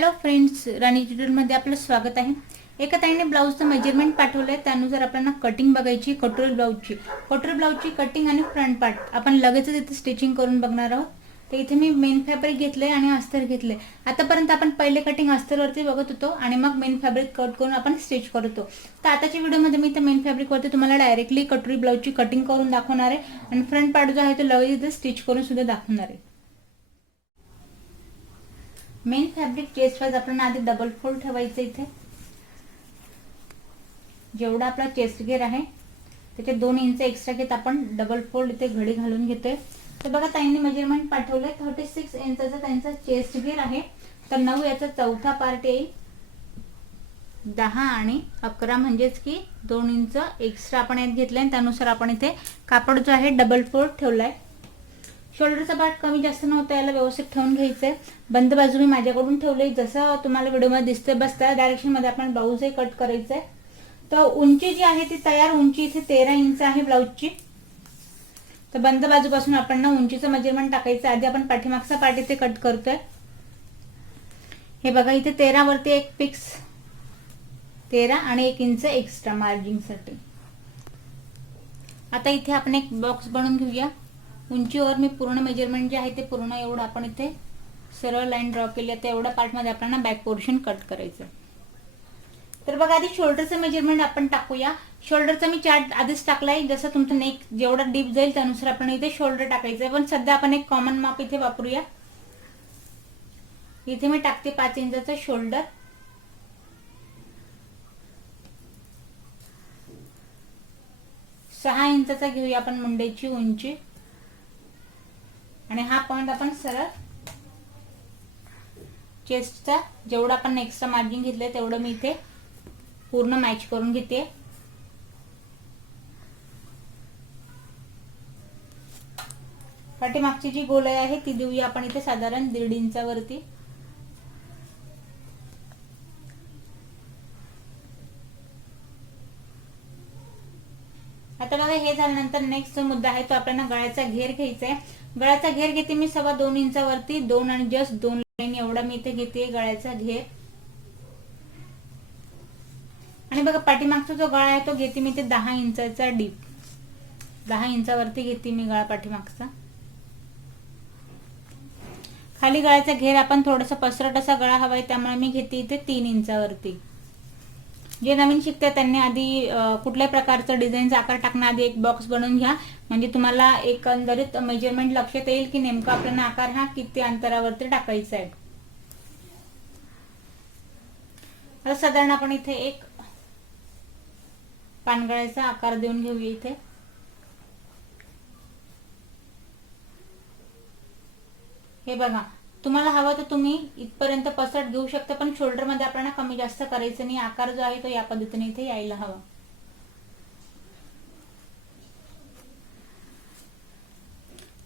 Hello friends, राणी ट्युटोरियलमध्ये आपलं स्वागत आहे. एका ताईने ब्लाऊजचं मेजरमेंट पाठवलंय, त्यानुसार आपल्याला कटिंग बघायची. कटोरी ब्लाऊजची कटिंग आणि फ्रंट पार्ट आपण लगेचच इथे स्टिचिंग करून बघणार आहोत. तर इथे मी मेन फॅब्रिक घेतलंय आणि अस्तर घेतलंय. आतापर्यंत आपण पहिले कटिंग अस्तरवरती बघत होतो आणि मग मेन फॅब्रिक कट करून आपण स्टिच करतो. तर आताच्या व्हिडिओमध्ये मी त्या मेन फॅब्रिकवरती तुम्हाला डायरेक्टली कटोरी ब्लाऊजची कटिंग करून दाखवणार आहे आणि फ्रंट पार्ट जो आहे तो लगेच इथे स्टिच करून सुद्धा दाखवणार आहे. मेन फॅब्रिक चेस्ट वाईज आपल्याला आधी डबल फोल्ड ठेवायचं. इथे जेवढा आपला चेस्ट घेर आहे त्याचे 2 इंच एक्स्ट्रा घेत आपण डबल फोल्ड इथे घडी घालून घेतोय. तर बघा, ताईंनी मेजरमेंट पाठवलंय 36 इंचाचा त्यांचा चेस्ट घेर आहे. तर 9 याचा चौथा पार्ट येईल. 10 आणि 11 म्हणजेच की 2 इंच एक्स्ट्रा आपण यात घेतलंय आणि त्यानुसार आपण इथे कापड जो आहे डबल फोल्ड ठेवलाय. शोल्डरचा पार्ट कमी जास्त नव्हता, याला व्यवस्थित ठेवून घ्यायचंय. बंद बाजू मी माझ्याकडून ठेवले, जसं तुम्हाला व्हिडिओमध्ये दिसतंय बस त्या डायरेक्शन मध्ये आपण ब्लाऊज हे कट करायचंय. तर उंची जी आहे ती तयार उंची इथे 13 इंच आहे ब्लाऊजची. तर बंद बाजूपासून आपण ना उंचीचं मेजरमेंट टाकायचं. आधी आपण पाठीमागचा पार्ट इथे कट करतोय. हे बघा, इथे 13 वरती एक फिक्स 13 आणि 1 इंच एक्स्ट्रा मार्जिन साठी. आता इथे आपण एक बॉक्स बनवून घेऊया. उंचीवर मी पूर्ण मेजरमेंट जे आहे ते पूर्ण एवढं आपण इथे सरळ लाईन ड्रॉ केली. आता एवढ्या पार्ट मध्ये आपल्याला बॅक पोर्शन कट करायचं. तर बघा, आधी शोल्डरचं मेजरमेंट आपण टाकूया. शोल्डरचा मी चार्ट आधीच टाकलाय. जसं तुमचं नेक जेवढा डीप जाईल त्यानुसार आपण इथे शोल्डर टाकायचंय. पण सध्या आपण एक कॉमन माप इथे वापरूया. इथे मी टाकते 5 इंचाचा शोल्डर. सहा इंचाचा घेऊया आपण मुंड्याची उंची आणि हा पॉइंट आपण सरळ चेस्टचा जेवढा आपण एक्स्ट्रा मार्जिन घेतलंय तेवढं मी इथे पूर्ण मॅच करून घेते. पाठीमागची जी गोलाई आहे ती देऊया आपण इथे साधारण 1.5 इंचावरती. आता बघा, हे झाल्यानंतर नेक्स्ट जो मुद्दा आहे तो आपल्याला गळ्याचा घेर घ्यायचा आहे. गळ्याचा घेर घेते मी 2.25 इंचावरती. 2 आणि जस्ट 2 लाईन एवढा मी इथे घेते गळ्याचा घेर. आणि बघा, पाठीमागचा जो गळा आहे तो घेते मी ते 10 इंचाचा डीप. 10 इंचावरती घेते मी गळा पाठीमागचा. खाली गळ्याचा घेर आपण थोडासा पसरट असा गळा हवाय, त्यामुळे मी घेते इथे 3 इंचावरती. जे नवीन शिकतात त्यांनी आधी कुठल्याही प्रकारचं डिझाईनचा आकार टाकणं आधी एक बॉक्स बनवून घ्या, म्हणजे तुम्हाला एकंदरीत मेजरमेंट लक्षात येईल की नेमका आपल्याला आकार हा किती अंतरावरती टाकायचा आहे. आता साधारण आपण इथे एक पानगळ्याचा आकार देऊन घेऊया. इथे हे बघा, तुम्हाला हवं तर तुम्ही इथपर्यंत पसरट घेऊ शकता, पण शोल्डर मध्ये आपल्याला कमी जास्त करायचं नाही. आकार जो आहे तो या पद्धतीने इथे यायला हवा.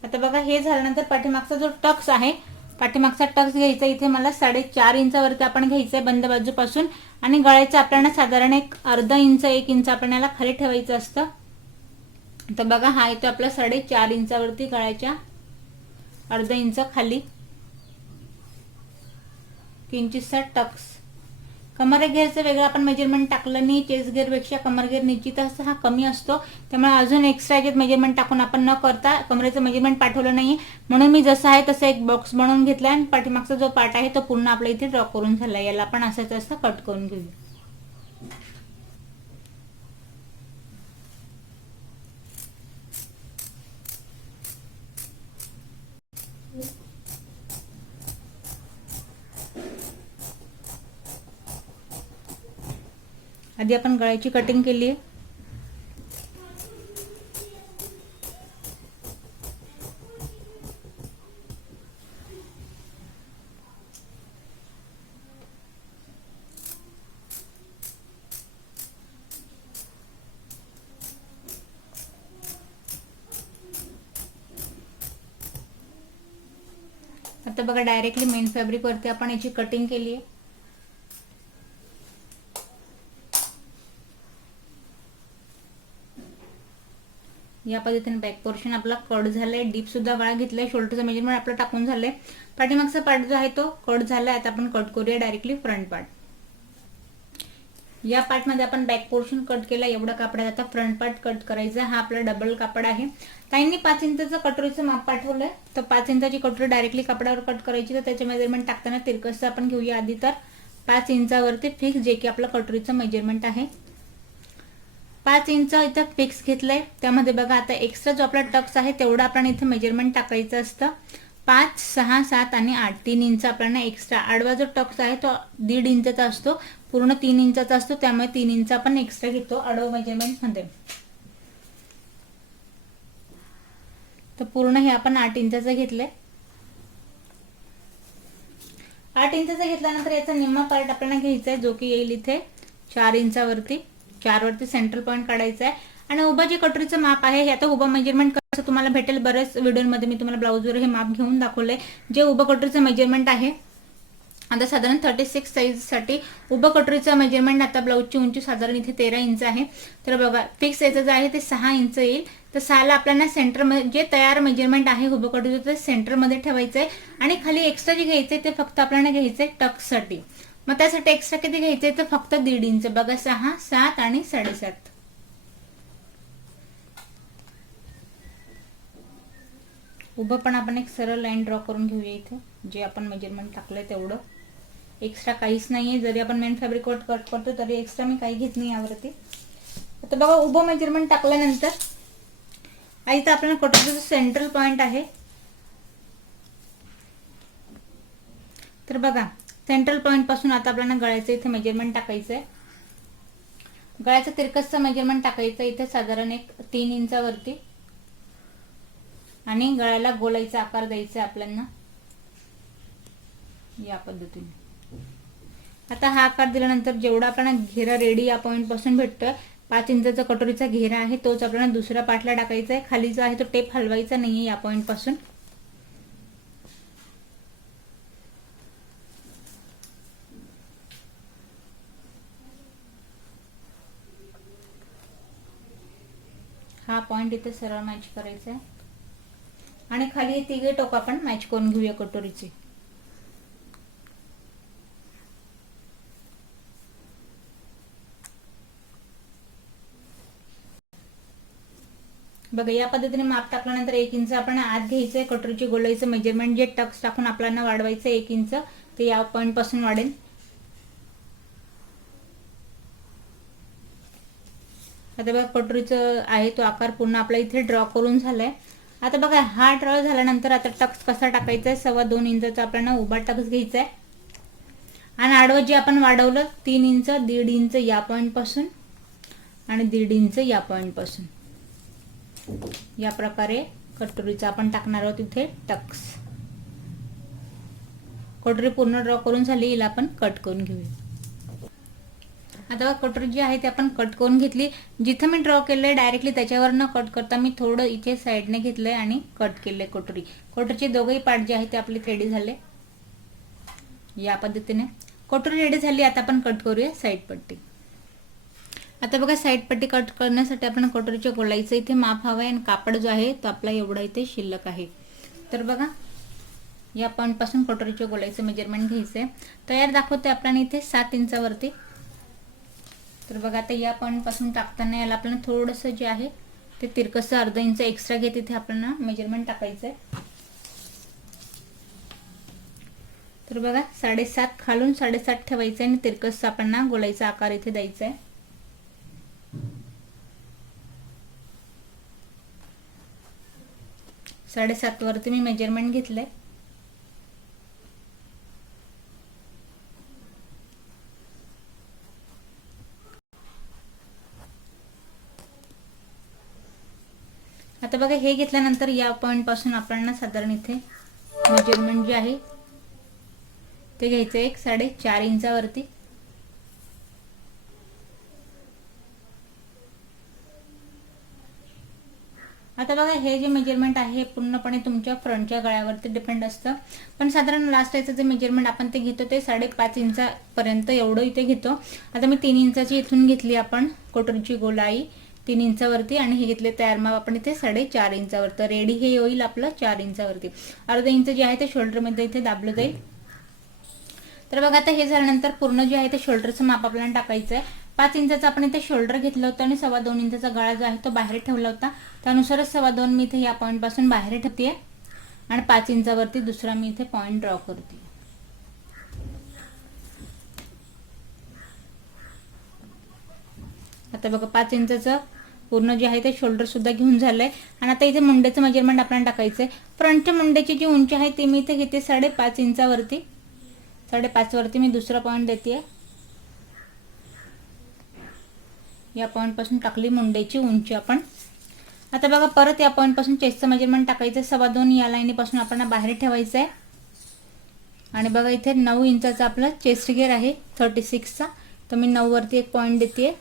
आता बघा, हे झाल्यानंतर पाठीमागचा जो टक्स आहे, पाठीमागचा टक्स घ्यायचा. इथे मला 4.5 इंचावरती आपण घ्यायचंय बंद बाजूपासून. आणि गळ्याचं आपल्याला साधारण एक अर्धा इंच 1 इंच आपल्याला खाली ठेवायचं असतं. तर बघा, हा येतो आपला 4.5 इंचावरती गळ्याच्या अर्धा इंच खाली किंचितसा टक्स. कमर घेरचं वेगळं आपण मेजरमेंट टाकलं नाही. चेस्ट घेर पेक्षा कमर घेर निश्चितच हा कमी असतो, त्यामुळे अजून एक्स्ट्रा याच्यात मेजरमेंट टाकून आपण न करता कमरेचं मेजरमेंट पाठवलं नाही. म्हणून मी जसं आहे तसं एक बॉक्स बनवून घेतलाय आणि पाठीमागचा जो पार्ट आहे तो पूर्ण आपल्या इथे ड्रॉ करून झाला. याला आपण असंच असं कट करून घेऊया. आधी आपण गळ्याची कटिंग केली आहे. आता बघा, डायरेक्टली मेन फॅब्रिक वरती आपण याची कटिंग केली आहे. या पद्धतीने बॅक पोर्शन आपला कट झालाय, डीप सुद्धा गळा घेतलाय, शोल्डरचं मेजरमेंट आपलं टाकून झालंय, पाठीमागचा पार्ट जो आहे तो कट झालाय. आता आपण कट करूया डायरेक्टली फ्रंट पार्ट. या पार्ट मध्ये आपण बॅक पोर्शन कट केला, एवढा कापड आहे. आता फ्रंट पार्ट कट करायचा. हा आपला डबल कापड आहे. ताईंनी 5 इंचाचं कटोरीचं माप पाठवलंय, तर 5 इंचाची कटोरी डायरेक्टली कापडावर कट करायची. तर त्याचे मेजरमेंट टाकताना तिरकसं आपण घेऊया आधी. तर 5 इंचावरती फिक्स जे की आपलं कटोरीचं मेजरमेंट आहे, 5 इंच इथं फिक्स घेतलंय. त्यामध्ये बघा आता एक्स्ट्रा जो आपला टक्स आहे तेवढा आपण इथे मेजरमेंट टाकायचं असतं. 5, 6, 7 आणि 8 3 इंच आपल्याला एक्स्ट्रा. आडवा जो टक्स आहे तो 1.5 इंचाचा असतो, पूर्ण 3 इंचाचा असतो, त्यामुळे 3 इंच आपण एक्स्ट्रा घेतो आडवा मेजरमेंट मध्ये. तर पूर्ण हे आपण 8 इंचाचं घेतलंय. 8 इंचाचा घेतल्यानंतर याचा निम्मा पार्ट आपल्याला घ्यायचा आहे, जो की येईल इथे 4 इंचावरती. 4 वरती सेंट्रल पॉईंट काढायचा आहे. आणि उभं जे कटोरीचं माप आहे, हे आता उभं मेजरमेंट कसं तुम्हाला भेटेल, बरेच व्हिडिओमध्ये मी तुम्हाला ब्लाऊजवर हे माप घेऊन दाखवलंय. जे उभं कटोरीचं मेजरमेंट आहे, आता साधारण 36 साईजसाठी उभं कटोरीचं मेजरमेंट, आता ब्लाऊजची उंची साधारण इथे 13 इंच आहे. तर बघा फिक्स याचं जे आहे ते 6 इंच येईल. तर 6ला आपल्याला सेंटरमध्ये जे तयार मेजरमेंट आहे उभं कटोरीचं ते सेंटरमध्ये ठेवायचं आहे. आणि खाली एक्स्ट्रा जे घ्यायचंय ते फक्त आपल्याला घ्यायचंय टक्ससाठी. मग त्यासाठी एक्स्ट्रा किती घ्यायचंय, तर फक्त 1.5 इंच. बघा 6, 7 आणि 7.5. उभं पण आपण एक सरळ लाईन ड्रॉ करून घेऊया इथे, जे आपण मेजरमेंट टाकलंय तेवढं. एक्स्ट्रा काहीच नाहीये. जरी आपण मेन फॅब्रिक कट करतो तरी एक्स्ट्रा मी काही घेत नाही यावरती. आता बघा उभं मेजरमेंट टाकल्यानंतर इथं आपल्याला कटोरीचं सेंट्रल पॉइंट आहे. तर बघा सेंट्रल पॉइंट पासून आता आपल्याला गळ्याचं इथे मेजरमेंट टाकायचंय. गळ्याचं तिरकसचं मेजरमेंट टाकायचं इथे साधारण एक 3 इंचावरती. आणि गळ्याला गोलाईचा आकार द्यायचा आपल्याला या पद्धतीने. आता हा आकार दिल्यानंतर जेवढा आपल्याला घेरा रेडी या पॉइंट पासून भेटतोय, 5 इंचाचा कटोरीचा घेरा आहे, तोच आपल्याला दुसऱ्या पार्टला टाकायचा आहे. खाली जो आहे तो टेप हलवायचा नाहीये या पॉइंट पासून. हा पॉइंट इथे सरळ मॅच करायचा आहे. आणि खाली हे तिघे टोक आपण मॅच करून घेऊया कटोरीचे. बघा या पद्धतीने माप टाकल्यानंतर 1 इंच आपण आत घ्यायचंय. कटोरीची गोलाईचं मेजरमेंट जे टक्स टाकून आपल्याला वाढवायचं 1 इंच, ते या पॉइंट पासून वाढेल. आता बघा कटोरीचं आहे तो आकार पूर्ण आपला इथे ड्रॉ करून झालाय. आता बघा हा ड्रॉ झाल्यानंतर आता टक्स कसा टाकायचा आहे, 2.25 इंचाचा आपल्याला उभा टक्स घ्यायचा आहे. आणि आडवं जे आपण वाढवलं 3 इंच, 1.5 इंच या पॉइंट पासून आणि 1.5 इंच या पॉइंट पासून, या प्रकारे कटोरीचा आपण टाकणार आहोत इथे टक्स. कटोरी पूर्ण ड्रॉ करून झाली, हिला आपण कट करून घेऊया. आता कटोरी जी आहे ती आपण कट करून घेतली. जिथे मी ड्रॉ केलंय डायरेक्टली त्याच्यावर न कट करता मी थोडं इथे साईडने घेतलंय आणि कट केलंय कटोरी. कटोरीचे दोघेही पार्ट जे आहे ते आपले रेडी झाले. या पद्धतीने कटोरी रेडी झाली. आता आपण कट करूया साईड पट्टी. आता बघा साईड पट्टी कट करण्यासाठी आपण कटोरीच्या गोलाईचं इथे माप हवंय आणि कापड जो आहे तो आपला एवढा इथे शिल्लक आहे. तर बघा या पॉइंट पासून कटोरीच्या गोलाईचं मेजरमेंट घ्यायचंय. तयार दाखवते आपल्याला इथे 7 इंचावरती. तर बघा आता या पॉइंट पासून टाकताना याला आपल्याला थोडंसं जे आहे ते तिरकसं 1/2 इंच एक्स्ट्रा घेत इथे आपल्याला मेजरमेंट टाकायचंय. तर बघा 7.5 खालून 7.5 ठेवायचं आणि तिरकसं आपल्याला गोलाईचा आकार इथे द्यायचा आहे. साडेसात वरती मी मेजरमेंट घेतलंय. आता बघा हे घेतल्यानंतर या पॉइंट पासून आपल्याला साधारण इथे मेजरमेंट जे आहे ते घ्यायचं एक 4.5 इंचावरती. आता बघा हे जे मेजरमेंट आहे हे पूर्णपणे तुमच्या फ्रंटच्या गळ्यावरती डिपेंड असतं. पण साधारण लास्ट याचं जे मेजरमेंट आपण ते घेतो ते 5.5 इंचापर्यंत एवढं इथे घेतो. आता मी 3 इंचाची इथून घेतली आपण कटोरीची गोलाई. 3 इंचावरती आणि हे घेतले तयार माप आपण इथे 4.5 इंचावर. तर रेडी हे होईल आपलं 4 इंचावरती. अर्धा इंच जे आहे ते शोल्डरमध्ये इथे दाबलं जाईल. तर बघा आता हे झाल्यानंतर पूर्ण जे आहे ते शोल्डरचं माप आपल्याला टाकायचं आहे. 5 इंचाचा आपण इथे शोल्डर घेतलं होतं आणि 2.25 इंचाचा गळा जो आहे तो बाहेर ठेवला होता. त्यानुसारच 2.25 मी इथे या पॉईंट पासून बाहेर ठेवते आणि 5 इंचावरती दुसरा मी इथे पॉईंट ड्रॉ करते. आता बघा 5 इंचाचं पूर्ण जे आहे ते शोल्डर सुद्धा घेऊन झालंय. आणि आता इथे मुंड्याचं मेजरमेंट आपल्याला टाकायचंय. फ्रंटच्या मुंड्याची जी उंची आहे ती मी इथे घेते 5.5 इंचावरती. 5.5 वरती मी दुसरा पॉईंट देते. या पॉईंट पासून टाकली मुंड्याची उंची आपण. आता बघा परत या पॉईंट पासून चेस्टचं मेजरमेंट टाकायचं. 2.25 या लाईनीपासून आपण बाहेर ठेवायचं आहे. आणि बघा इथे 9 इंचाचा आपला चेस्ट घेर आहे 36चा. तर मी 9 वरती एक पॉईंट देते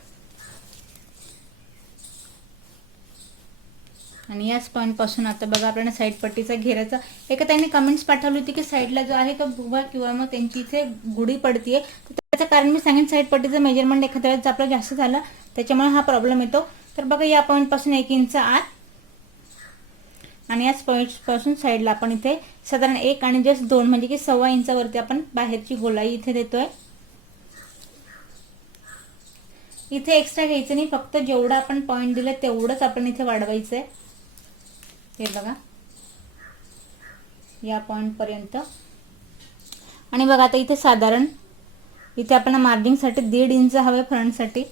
आणि याच पॉईंट पासून आता बघा आपल्याला साईड पट्टीचा घेराचा एका त्यांनी कमेंट्स पाठवली होती की साईडला जो आहे तो भुगा किंवा मग त्यांची इथे गुढी पडतीये. तर त्याचं कारण मी सांगेन, साईड पट्टीचं मेजरमेंट एखाद्या वेळेस आपलं जास्त झालं त्याच्यामुळे हा प्रॉब्लेम येतो. तर बघा या पॉईंट पासून 1 इंच आत आणि याच पॉईंट पासून साईडला आपण इथे साधारण 1 आणि जस्ट 2 म्हणजे की 1.25 इंचावरती आपण बाहेरची गोलाई इथे देतोय. इथे एक्स्ट्रा घ्यायचं नाही, फक्त जेवढं आपण पॉईंट दिलं तेवढंच आपण इथे वाढवायचंय. हे बघा या पॉईंट पर्यंत. आणि बघा आता इथे साधारण इथे आपण मार्जिंगसाठी 1.5 इंच हवे फ्रंटसाठी.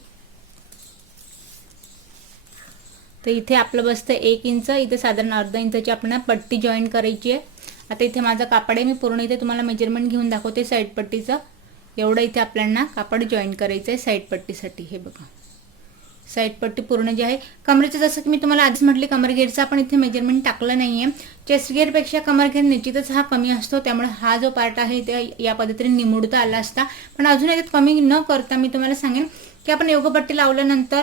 तर इथे आपलं बसतं 1 इंच. इथे साधारण अर्धा इंचाची आपण पट्टी जॉईन करायची आहे. आता इथे माझं कापड आहे, मी पूर्ण इथे तुम्हाला मेजरमेंट घेऊन दाखवते साईड पट्टीचं. एवढं इथे आपल्याला कापड जॉईन करायचं आहे साईड पट्टीसाठी. हे बघा साईड पट्टी पूर्ण जे आहे कमरेचं, जसं की मी तुम्हाला आधीच म्हटले कमर घेरचं आपण इथे मेजरमेंट टाकलं नाहीये. चेस्ट घेरपेक्षा कमर घेर निश्चितच हा कमी असतो, त्यामुळे हा जो पार्ट आहे ते या पद्धतीने निमुडता आला असता. पण अजून याच्यात कमी न करता मी तुम्हाला सांगेन की आपण योगपट्टी लावल्यानंतर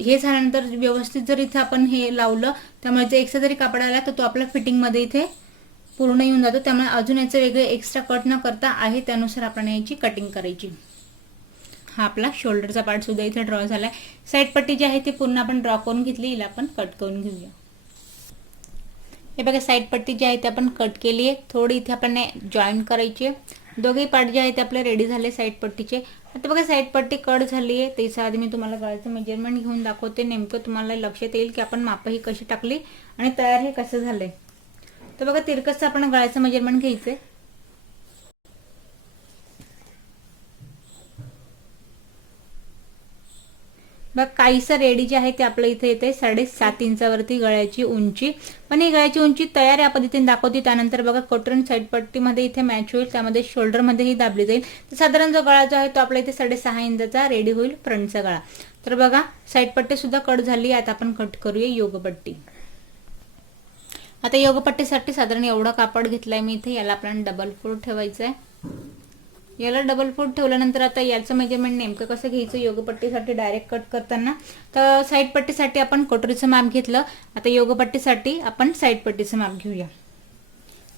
हे झाल्यानंतर व्यवस्थित जर इथे आपण हे लावलं त्यामुळे जर एक्स्ट्रा जरी कापड आला तर तो आपल्या फिटिंगमध्ये इथे पूर्ण येऊन जातो. त्यामुळे अजून याचं वेगळे एक्स्ट्रा कट न करता आहे त्यानुसार आपण याची कटिंग करायची. हा आपला शोल्डरचा पार्ट सुद्धा इथे ड्रॉ झालाय. साईड पट्टी जी आहे ती पूर्ण आपण ड्रॉ करून घेतली, हिला आपण कट करून घेऊया. हे बघा साईड पट्टी जी आहे ती आपण कट केली आहे. थोडी इथे आपण जॉईन करायची आहे. दोघेही पार्ट जे आहे ते आपले रेडी झाले साईड पट्टीचे. आता बघा साईड पट्टी कट झाली आहे. त्याच्या आधी मी तुम्हाला गळ्याचं मेजरमेंट घेऊन दाखवते, नेमकं तुम्हाला लक्षात येईल की आपण माप ही कशी टाकली आणि तयार हे कसं झालंय. तर बघा तिरकसचं आपण गळ्याचं मेजरमेंट घ्यायचंय. बघ काहीसं रेडी जे आहे ते आपलं इथे येते 7.5 इंचावरती गळ्याची उंची. पण ही गळ्याची उंची तयार या पद्धतीने दाखवते. त्यानंतर बघा कटोरन साईड पट्टीमध्ये इथे मॅच होईल, त्यामध्ये शोल्डरमध्ये ही दाबली जाईल. तर साधारण जो गळा जो आहे तो आपला इथे 6.5 इंचाचा रेडी होईल फ्रंटचा गळा. तर बघा साईड पट्टी सुद्धा कट झाली. आता आपण कट करूया योगपट्टी. आता योगपट्टीसाठी साधारण एवढं कापड घेतलंय मी इथे. याला आपल्याला डबल फोल्ड ठेवायचं आहे. याला डबल फोल्ड ठेवल्यानंतर आता याचं मेजरमेंट नेमकं कसं घ्यायचं योगपट्टीसाठी डायरेक्ट कट करताना. तर साईड पट्टीसाठी आपण कटोरीचं माप घेतलं, आता योगपट्टीसाठी आपण साईड पट्टीचं माप घेऊया.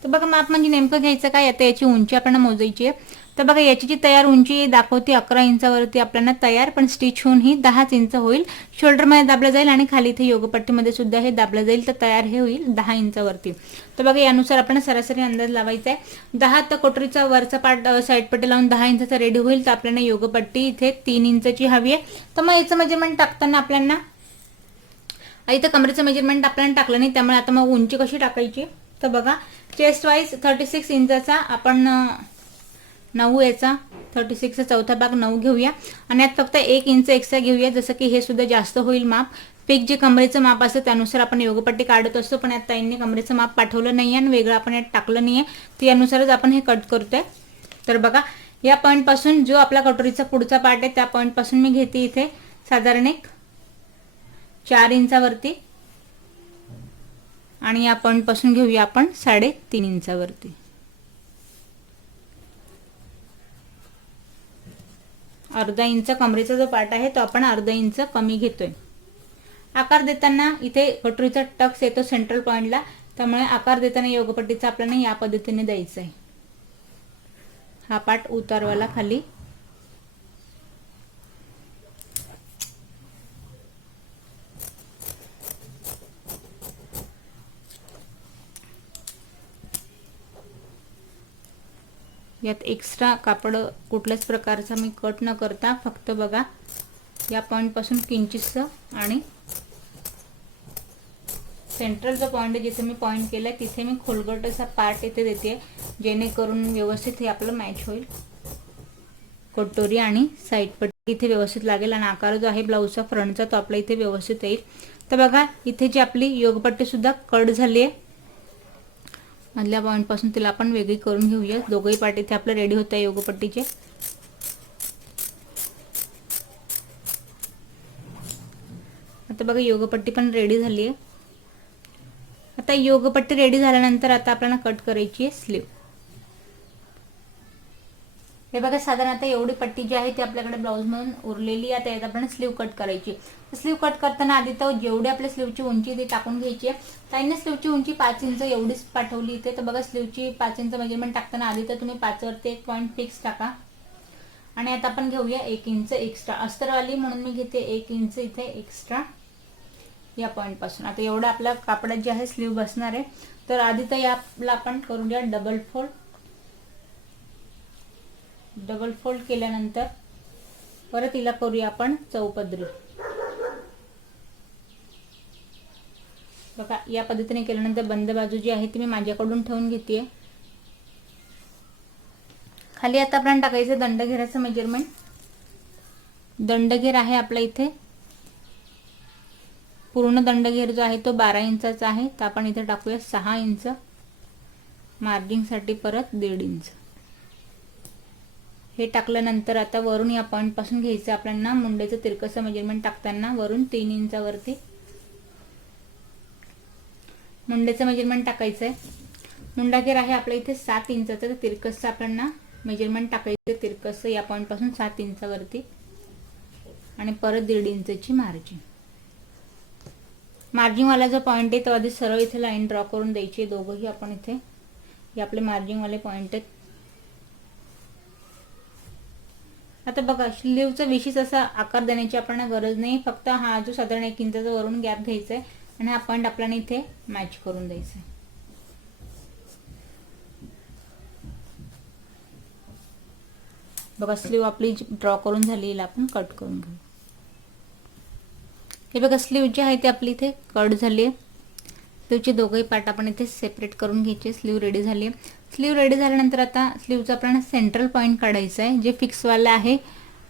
तर बघा माप म्हणजे नेमकं घ्यायचं काय, आता याची उंची आपल्याला मोजायची आहे. तर बघा याची जी तयार उंची दाखवते 11 इंचावरती आपल्याला तयार, पण स्टिच होऊन ही 10 इंच होईल. शोल्डरमध्ये दाबलं जाईल आणि खाली इथे योगपट्टीमध्ये सुद्धा हे दाबलं जाईल. तर तयार हे होईल 10 इंचावरती. तर बघा यानुसार आपण सरासरी अंदाज लावायचा आहे. 10 तर कटोरीचा वरचा पार्ट साईड पट्टी लावून 10 इंचाचा रेडी होईल. तर आपल्याला योगपट्टी इथे 3 इंचाची हवी आहे. तर मग याचं मेजरमेंट टाकताना आपल्याला इथं कमरेचं मेजरमेंट आपल्याला टाकलं नाही, त्यामुळे आता मग उंची कशी टाकायची. तर बघा चेस्ट वाईज 36 इंचाचा आपण 9 याचा 36चा चौथा भाग 9 घेऊया आणि यात फक्त 1 इंच एक्स्ट्रा घेऊया, जसं की हे सुद्धा जास्त होईल माप. पीक जे कमरेचं माप असतं त्यानुसार आपण योगपट्टी काढत असतो, पण यात ताईंनी कमरेचं माप पाठवलं नाही आणि वेगळं आपण यात टाकलं नाहीये. त्यानुसारच आपण हे कट करतोय. तर बघा या पॉईंट पासून जो आपला कटोरीचा पुढचा पार्ट आहे त्या पॉईंट पासून मी घेते इथे साधारण 4 इंचावरती आणि या पॉईंट पासून घेऊया आपण 3.5 इंचावरती. अर्धा इंच कमरेचा जो पार्ट आहे तो आपण अर्धा इंच कमी घेतोय. आकार देताना इथे कटोरीचा टक्स येतो सेंट्रल पॉइंटला, त्यामुळे आकार देताना योगपट्टीचा आपल्याला या पद्धतीने द्यायचा आहे. हा पार्ट उतारवाला खाली. यात एक्स्ट्रा कापड कुठल्याच प्रकारचा मी कट न करता फक्त बघा या पॉइंट पासून किंचितसं आणि सेंट्रल जो पॉइंट आहे जिथे मी पॉइंट केलाय तिथे मी खोलगट असा पार्ट इथे देते, जेणेकरून व्यवस्थित हे आपलं मॅच होईल. कटोरी आणि साईड पट्टी इथे व्यवस्थित लागेल आणि आकार जो आहे ब्लाऊजचा फ्रंटचा तो आपला इथे व्यवस्थित येईल. तर बघा इथे जी आपली योगपट्टी सुद्धा कट झाली आहे. मधल्या पॉइंट पासून तिला आपण वेगळी करून घेऊया. दोघही पार्ट इथे आपले रेडी होत आहे योगपट्टीचे. आता बघा योगपट्टी पण रेडी झाली आहे. आता योगपट्टी रेडी झाल्यानंतर आता आपल्याला कट करायची आहे स्लीव. हे बघा साधारण आता एवढी पट्टी जी आहे ती आपल्याकडे ब्लाऊज मधून उरलेली. आता यात आपण स्लीव कट करायची. स्लीव कट करताना आधी तर जेवढी आपल्या स्लीवची उंची ती टाकून घ्यायची आहे. ताईने स्लीवची उंची 5 इंच एवढीच पाठवली इथे. तर बघा स्लीवची 5 इंच मेजरमेंट टाकताना आधी तर तुम्ही 5 वरती एक पॉईंट फिक्स टाका आणि आता आपण घेऊया 1 इंच एक्स्ट्रा. अस्तरवाली म्हणून मी घेते 1 इंच इथे एक्स्ट्रा या पॉइंट पासून. आता एवढं आपल्या कापडात जे आहे स्लीव बसणार आहे. तर आधी तर याला आपण करूया डबल फोल्ड. डबल फोल्ड केल्यानंतर परत हिला करूया आपण चौपदरी. बघा या पद्धतीने केल्यानंतर बंद बाजू जी आहे ती मी माझ्याकडून ठेवून घेते. खाली आता आपण टाकायचं दंडघेराचं मेजरमेंट. दंडघेर आहे आपला इथे पूर्ण दंडघेर जो आहे तो 12 इंचाचा आहे. तर आपण इथे टाकूया 6 इंच. मार्जिंग साठी परत 1.5 इंच. हे टाकल्यानंतर आता वरून या पॉइंट पासून घ्यायचं आपल्याला मुंड्याचं तिरकसं मेजरमेंट टाकताना वरून 3 इंचावरती मुंड्याचं मेजरमेंट टाकायचं आहे. मुंडा घेर आहे आपल्या इथे 7 इंचाचा. तर तिरकसं आपल्याला मेजरमेंट टाकायचं तिरकसं या पॉइंट पासून 7 इंचावरती आणि परत 1.5 इंचची मार्जिन. मार्जिंग वाला जो पॉइंट आहे तो आधी सरळ इथे लाईन ड्रॉ करून द्यायची. दोघंही आपण इथे हे आपले मार्जिंग वाले पॉइंट आहेत. आता बघा स्लीवचा विशेष असा आकार देण्याची आपल्याला गरज नाही. फक्त हा जो साधारण 1 इंचाचा वरून गॅप घ्यायचा आहे आणि हा पॉइंट आपल्याला इथे मॅच करून द्यायचा आहे. बघा स्लीव आपली ड्रॉ करून झाली आपण कट करून घेऊ. हे बघा स्लीव जी आहे ती आपली इथे कट झाली आहे. स्लीवचे दोघंही पार्ट आपण इथे सेपरेट करून घ्यायचे. स्लीव रेडी झाली आहे. स्लीव रेडी झाल्यानंतर आता स्लीवचा आपल्याला सेंट्रल पॉईंट काढायचा आहे. जे फिक्सवाला आहे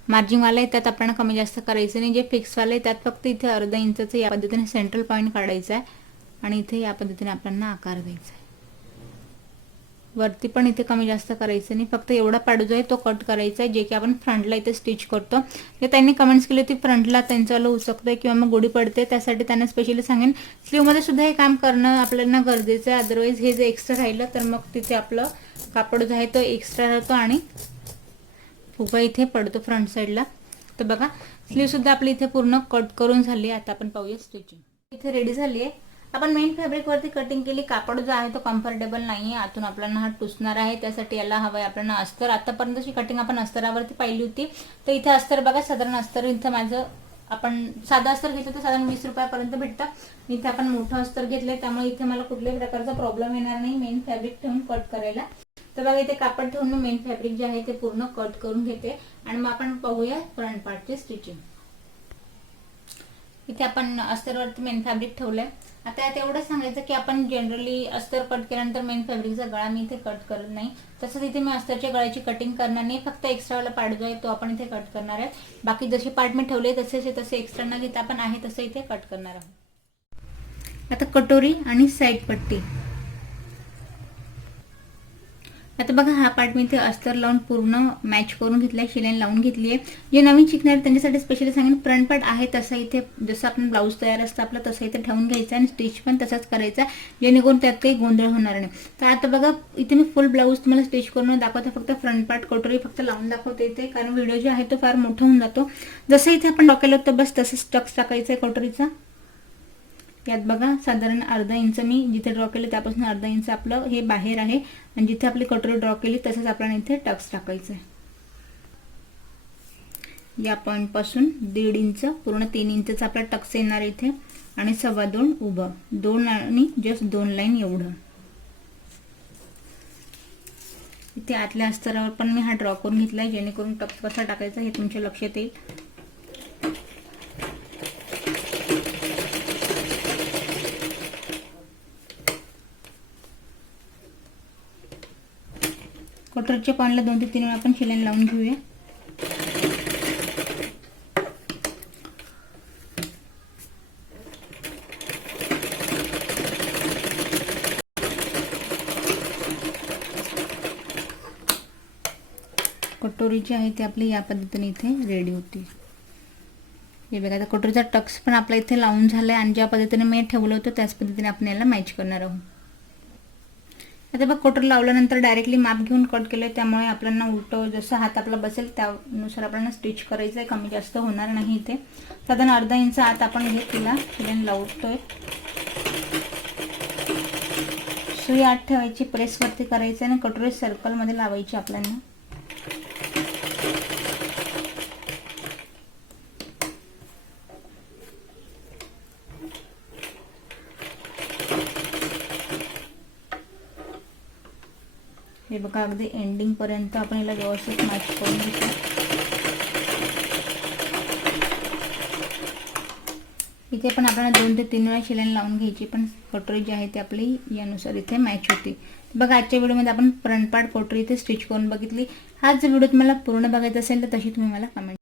मार्जिंगवाला आहे त्यात आपल्याला कमी जास्त करायचं नाही. जे फिक्सवाला आहे त्यात फक्त इथे अर्धा इंचाचं या पद्धतीने सेंट्रल पॉईंट काढायचा आहे आणि इथे या पद्धतीने आपल्याला आकार द्यायचा आहे. वरती पण इथे कमी जास्त करायचं नाही. फक्त एवढा पार्ट जो आहे तो कट करायचा आहे जे की आपण फ्रंटला इथे स्टिच करतो. जे त्यांनी कमेंट्स केले होते फ्रंटला त्यांच्याला उचकतोय किंवा मग गुढी पडते त्यासाठी त्यांना स्पेशली सांगेन स्लीवमध्ये सुद्धा हे काम करणं आपल्याला गरजेचं आहे. अदरवाईज हे जे एक्स्ट्रा राहिलं तर मग तिथे आपलं कापड जो आहे तो एक्स्ट्रा राहतो आणि फुगा इथे पडतो फ्रंट साईडला. तर बघा स्लीव सुद्धा आपली इथे पूर्ण कट करून झाली. आता आपण पाहूया स्टिचिंग. इथे रेडी झाली आहे. आपण मेन फॅब्रिक वरती कटिंग केली. कापड जो आहे तो कम्फर्टेबल नाहीये. आतून आपल्याला हा टुसणार आहे. त्यासाठी याला हवंय आपल्याला अस्तर. आतापर्यंतची कटिंग आपण अस्तरावरती पाहिली होती. तर इथे अस्तर बघा साधारण अस्तर इथं माझं आपण साधा अस्तर घेतलं तर साधारण 20 रुपयापर्यंत भेटतं. इथे आपण मोठं अस्तर घेतलंय त्यामुळे इथे मला कुठल्याही प्रकारचा प्रॉब्लेम येणार नाही मेन फॅब्रिक ठेवून कट करायला. तर बघा इथे कापड ठेवून मी मेन फॅब्रिक जे आहे ते पूर्ण कट करून घेते आणि मग आपण पाहूया फ्रंट पार्टची स्टिचिंग. इथे आपण अस्तरवरती मेन फॅब्रिक ठेवलंय. आता यात एवढं सांगायचं की आपण जनरली अस्तर कट केल्यानंतर मेन फॅब्रिकचा गळा मी इथे कट करत नाही. तसंच इथे मी अस्तरच्या गळ्याची कटिंग करणार नाही. फक्त एक्स्ट्रावाला पार्ट जो आहे तो आपण इथे कट करणार आहे. बाकी जसे पार्ट मी ठेवले तसे एक्स्ट्रा न घेता आपण आहे तसं इथे कट करणार आहोत. आता कटोरी आणि साईड पट्टी. आता बघा हा पार्ट मी इथे अस्तर लावून पूर्ण मॅच करून घेतलाय. शिलाईन लावून घेतली आहे. जे नवीन शिकणार त्यांच्यासाठी स्पेशली सांगेन फ्रंट पार्ट आहे तसा इथे जसं आपण ब्लाऊज तयार असतं आपलं तसं इथे ठेवून घ्यायचं आणि स्टिच पण तसाच करायचा जेणेकरून त्यात काही गोंधळ होणार नाही. तर आता बघा इथे मी फुल ब्लाऊज तुम्हाला स्टिच करून दाखवते. फक्त फ्रंट पार्ट कटोरी फक्त लावून दाखवते इथे कारण व्हिडिओ जो आहे तो फार मोठा होऊन जातो. जसं इथे आपण डॉकेल होतं बस तसंच टक्स टाकायचं आहे कटोरीचा. यात बघा साधारण अर्धा इंच मी जिथे ड्रॉ केले त्यापासून अर्धा इंच आपलं हे बाहेर आहे आणि जिथे आपली कटोरी ड्रॉ केली तसंच आपल्याला इथे टक्स टाकायचं आहे. या पॉइंट पासून 1.5 इंच पूर्ण 3 इंचचा आपला टक्स येणार इथे आणि 2.25 उभं 2 आणि जस्ट 2 लाईन एवढं. इथे आतल्या अस्तरावर पण मी हा ड्रॉ करून घेतला आहे, जेणेकरून टक्स कसा टाकायचा हे तुमच्या लक्षात येईल. कटोरीच्या पॉईंटला 2 ते 3 वेळा आपण शिलाई लावून घेऊया. कटोरी जी आहे ती आपली या पद्धतीने इथे रेडी होती. हे बघा, आता कटोरीचा टक्स पण आपला इथे लावून झाला आहे आणि ज्या पद्धतीने मी ठेवलं होतं त्याच पद्धतीने आपण याला मॅच करणार आहोत. आता बघ, कटोरी लावल्यानंतर डायरेक्टली माप घेऊन कट केलं, त्यामुळे आपल्याला उलटं जसं हात आपला बसेल त्यानुसार आपल्याला स्टिच करायचं आहे, कमी जास्त होणार नाही. इथे साधारण अर्धा इंच आत आपण हे तिला शिलाई लावतोय. सुई आत ठेवायची, प्रेसवरती करायचं आणि कटोरी सर्कलमध्ये लावायची आपल्याला. हे बघा, अगदी एंडिंग पर्यंत आपण याला व्यवस्थित मॅच करून घेतो. इथे पण आपल्याला 2 ते 3 वेळा शिलाई लावून घ्यायची, पण कटोरी जी आहे ती आपली यानुसार इथे मॅच होते. बघा, आजच्या व्हिडिओमध्ये आपण फ्रंट पार्ट कटोरी इथे स्टिच करून बघितली. हाच व्हिडिओ तुम्हाला पूर्ण बघायचा असेल तर तशी तुम्ही मला कमेंट